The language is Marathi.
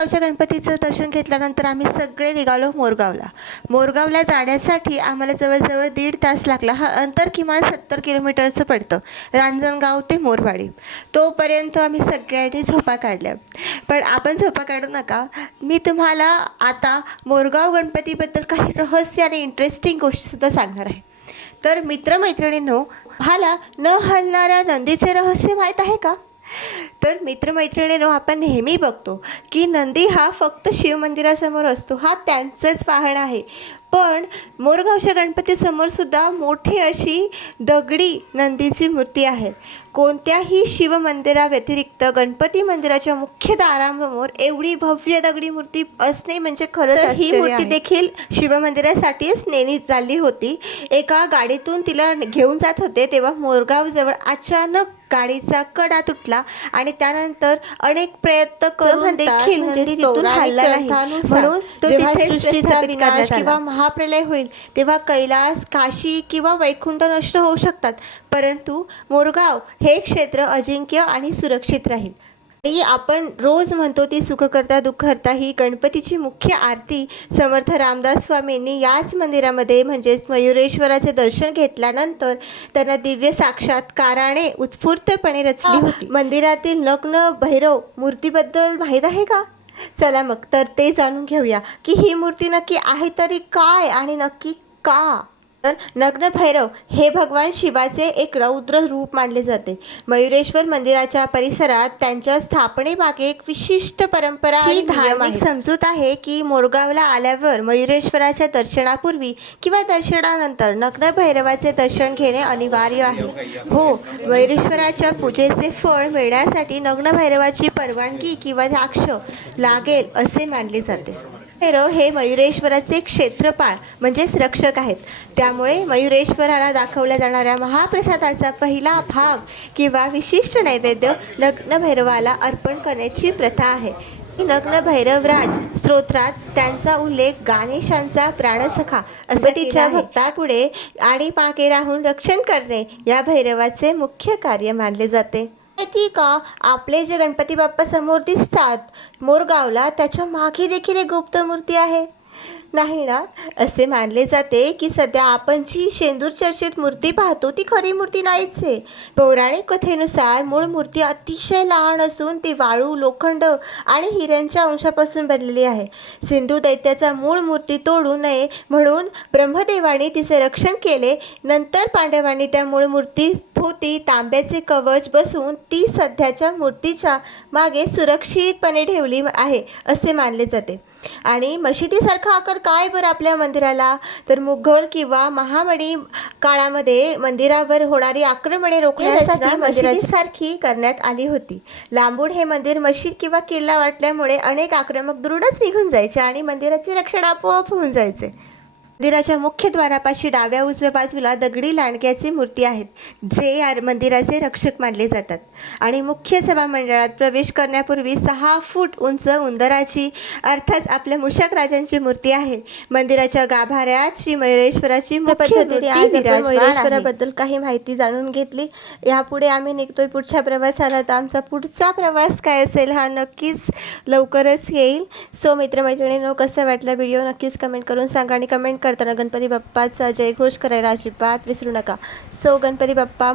गावच्या गणपतीचं दर्शन घेतल्यानंतर आम्ही सगळे निघालो मोरगावला. मोरगावला जाण्यासाठी आम्हाला जवळजवळ 1.5 तास लागला. हा अंतर किमान 70 किलोमीटरचं पडतं, रांजणगाव ते मोरवाडी. तोपर्यंत आम्ही सगळ्यांनी झोपा काढल्या. पण आपण झोपा काढू नका. मी तुम्हाला आता मोरगाव गणपतीबद्दल काही रहस्य आणि इंटरेस्टिंग गोष्टीसुद्धा सांगणार आहे. तर मित्रमैत्रिणींनो, तुम्हाला न हलणाऱ्या नंदीचे रहस्य माहीत आहे का? तर मित्रमैत्रिणींनो, आपण नेहमी बघतो की नंदी हा फक्त शिवमंदिरासमोर असतो, हा त्यांचंच वाहन आहे. पण मोरगावच्या गणपतीसमोरसुद्धा मोठी अशी दगडी नंदीची मूर्ती आहे. कोणत्याही शिवमंदिराव्यतिरिक्त गणपती मंदिराच्या मुख्य दारासमोर एवढी भव्य दगडी मूर्ती असणे म्हणजे खरंच ही मूर्ती देखील शिवमंदिरासाठीच नेण्यात झाली होती. एका गाडीतून तिला घेऊन जात होते तेव्हा मोरगावजवळ अचानक गाडीचा कडा तुटला आणि त्यानंतर अनेक प्रयत्न करून देखील नंदी तिथून हलला नाही. म्हणून तो तिथे सृष्टीचा विनाश किंवा महाप्रलय होईल तेव्हा कैलास, काशी किंवा वैकुंठ नष्ट होऊ शकतात, परंतु मोरगाव हे क्षेत्र अजिंक्य आणि सुरक्षित राहील. आणि आपण रोज म्हणतो ती सुखकर्ता दुःखहर्ता ही गणपतीची मुख्य आरती समर्थ रामदास स्वामींनी याच मंदिरामध्ये म्हणजेच मयुरेश्वराचे दर्शन घेतल्यानंतर त्यांना दिव्य साक्षात्काराने उत्स्फूर्तपणे रचली होती. मंदिरातील नग्न भैरव मूर्तीबद्दल माहीत आहे का? चला मग तर ते जाणून घेऊया की ही मूर्ती नक्की आहे तरी काय आणि नक्की का. तर नग्न भैरव हे भगवान शिवाचे एक रौद्र रूप मानले जाते. मयुरेश्वर मंदिराच्या परिसरात त्यांच्या स्थापनेमागे एक विशिष्ट परंपरा आणि धार्मिक समजूत आहे की मोरगावला आल्यावर मयुरेश्वराच्या दर्शनापूर्वी किंवा दर्शनानंतर नग्न भैरवाचे दर्शन घेणे अनिवार्य आहे. हो, मयुरेश्वराच्या पूजेचे फळ मिळण्यासाठी नग्न भैरवाची परवानगी किंवा साक्ष लागेल असे मानले जाते. भैरव हे मयुरेश्वराचे क्षेत्रपाळ म्हणजेच रक्षक आहेत. त्यामुळे मयुरेश्वराला दाखवल्या जाणाऱ्या महाप्रसादाचा पहिला भाग किंवा विशिष्ट नैवेद्य नग्न भैरवाला अर्पण करण्याची प्रथा आहे. नग्न भैरवराज स्तोत्रात त्यांचा उल्लेख गणेशांचा प्राणसखा गणपतीच्या भक्तापुढे आणि पाके राहून रक्षण करणे या भैरवाचे मुख्य कार्य मानले जाते. माहिती का, आपले जे गणपती बाप्पा समोर दिसतात मोरगावला त्याच्या मागे देखील एक गुप्त मूर्ती आहे, नाही ना? असे मानले जाते की सध्या आपण जी शेंदूर चर्चेत मूर्ती पाहतो ती खरी मूर्ती नाहीच आहे. पौराणिक कथेनुसार मूळ मूर्ती अतिशय लहान असून ती वाळू, लोखंड आणि हिऱ्यांच्या अंशापासून बनलेली आहे. सिंधू दैत्याचा मूळ मूर्ती तोडू नये म्हणून ब्रह्मदेवाने तिचे रक्षण केले. नंतर पांडवांनी त्या मूळ मूर्तीभोवती तांब्याचे कवच बसवून ती सध्याच्या मूर्तीच्या मागे सुरक्षितपणे ठेवली आहे असे मानले जाते. आणि मशिदीसारखा आकार काय बरं आपल्या मंदिराला? तर मुघल किंवा महामडी काळामध्ये मंदिरावर होणारी आक्रमणे रोखण्यासाठी मशिदीसारखी करण्यात आली होती. लांबून हे मंदिर मशीद किंवा किल्ला वाटल्यामुळे अनेक आक्रमक दुरूनच निघून जायचे आणि मंदिराचे रक्षण आपोआप होऊन जायचे. मंदिराच्या मुख्य द्वारापाशी डाव्या उजव्या बाजूला दगडी लांडग्याची मूर्ती आहेत जे या मंदिराचे रक्षक मानले जातात. आणि मुख्य सभामंडळात प्रवेश करण्यापूर्वी 6 फूट उंच उंदराची अर्थात आपल्या मूषक राजांची मूर्ती आहे. मंदिराच्या गाभाऱ्यात श्री मयुरेश्वराची मयुरेश्वराबद्दल काही माहिती जाणून घेतली. यापुढे आम्ही निघतोय पुढच्या प्रवासाला. तर आमचा पुढचा प्रवास काय असेल हा नक्कीच लवकरच येईल. सो मित्रमैत्रिणींनो, कसा वाटला व्हिडिओ नक्कीच कमेंट करून सांगा आणि कमेंट करताना गणपती बाप्पाचा जयघोष करायला अजिबात विसरू नका. सो गणपती बाप्पा